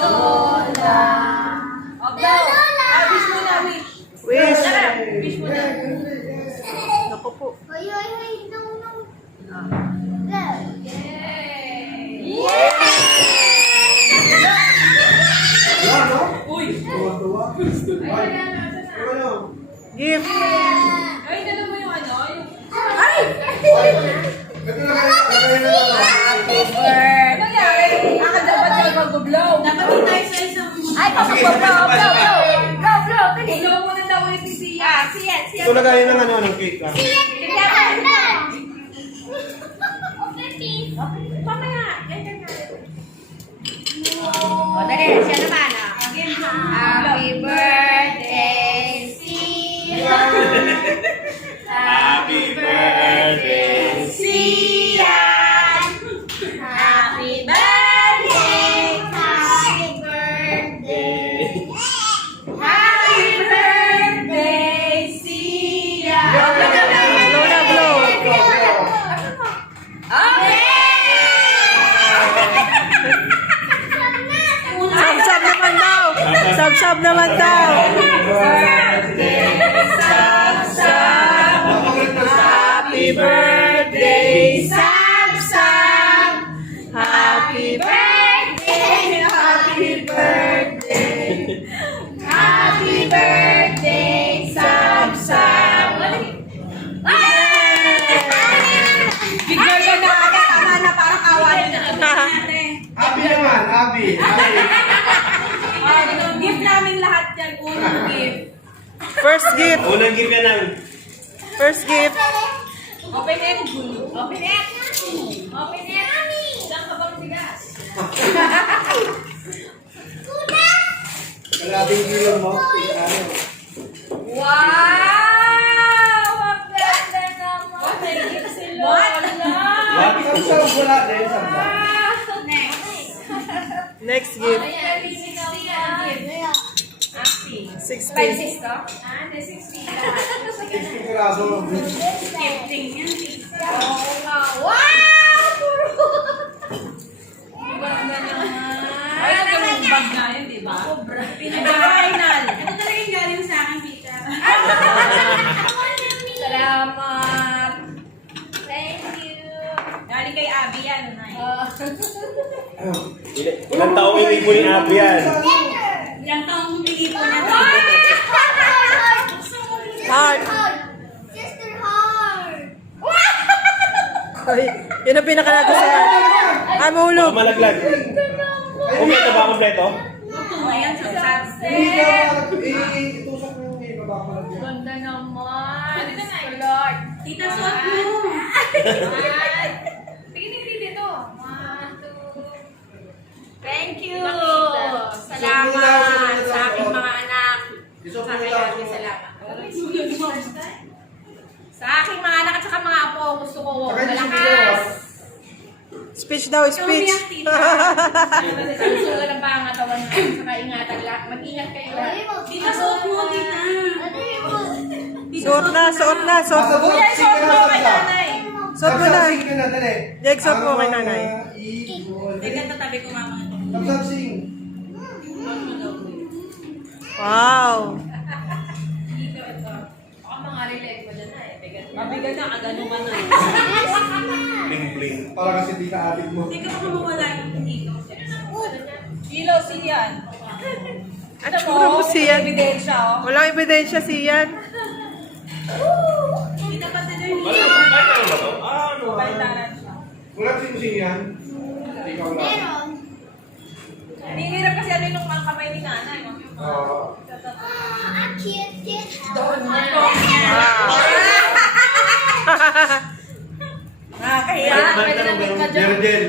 Lola. Lola. Wish mo na, wish. Wish. Wish mo na. Naku po. Hoy, hoy, hoy. No, no. Uy. Gift. Ay, dala mo yung ano? Yung... Ano nangyari? Dapat siya mag-blow. Dapat din tayo sa isang... Ay, blow. Go, blow. Bilis. Blow mo na daw ulit si Sia. Sia. Ito lagayin ng ano, ng cake lang. Mamaya. O, dali. Siya naman, ah. Happy birthday, Sia. Happy birthday, Sia. Happy birthday. Happy birthday. Happy birthday, Sia. Blow na, blow. Sab-sab naman daw. Sab-sab naman daw. Happy birthday, Sab-sab. Happy birthday. Happy birthday. Happy birthday, Sab-sab. Bigyan ka na agad. Tama na, parang awanin na kami. Happy naman, happy. Gift namin lahat yan. Unang gift. First gift. Unang gift yan namin. First gift. Open it. Open it. Open it. Saan ka ba matigas? Kalabing kilo mo. Wow! Ang ganda naman. What? May gift si Lola. What? Saan wala din? Saan? Next gift. Ayan, original gift. Axie. 16. Spices to? Ah, hindi, 16 lahat. 60 piraso. Gifting yan. Oo nga. Wow! Puro! Ang ganda naman. Ay, ito yung bag na yun, di ba? Pinag-final. Ito talaga yung galing sa akin, Peter. Salamat. Thank you. Galing kay Abby yan, Nay. Ilang taong hindi mo ni Abby yan? Ilang taong humili po na. Heart. Sister heart. Ay, yun ang pinakalagusan. Ah, mahulog. Malaglag. Kompleto ba? Kompleto? Ayan, sa Hindi sunset. ka itusok mo yung ibaba mo lang yan. Ganda naman. Lord. Tita, suot mo. Tingin dito. 1, 2. Thank you. Salamat sa aking mga anak. Isok Sa mo aking lang. aking salamat. Sa aking mga anak at saka mga apo, gusto ko malakas. Speech daw, speech. Susulat ang pangatawan mo. Saka ingatan lang. Mag-ingat kayo. Tita, suot mo, tita. Suot na, suot na, suot. Kuya, suot mo kay nanay. Suot mo na. Sing ka na, dali. Jeg, suot mo kay nanay. Teka, tatabi ko mama ito. Sing. Wow. Dito ito. Baka mga relay ko dyan na eh. Mabigat na, agano ka na. Bling bling. Para kasi di ka adik mo. Hindi ka baka mawala yung dito. Kilo, siyan. Ano mo siyan? Ebidensya, oh. Walang ebidensya siyan. Kita pa sa doon. Ano ba to? Ano? Balintaran siya. Wala sing yan. Ikaw lang. Meron. Nanihirap kasi ano yung kamay ni nanay. Oo. Cute. Nakakahiya. Pwede na may ka dyan. Meron din.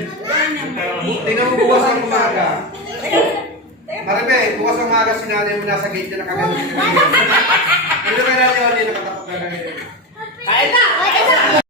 Tingnan mo bukas ang umaga. Maribe, bukas ang umaga sinanay mo nasa gate na kagano. Ano kaya natin yun? Nakatapak na lang yun. Kain na!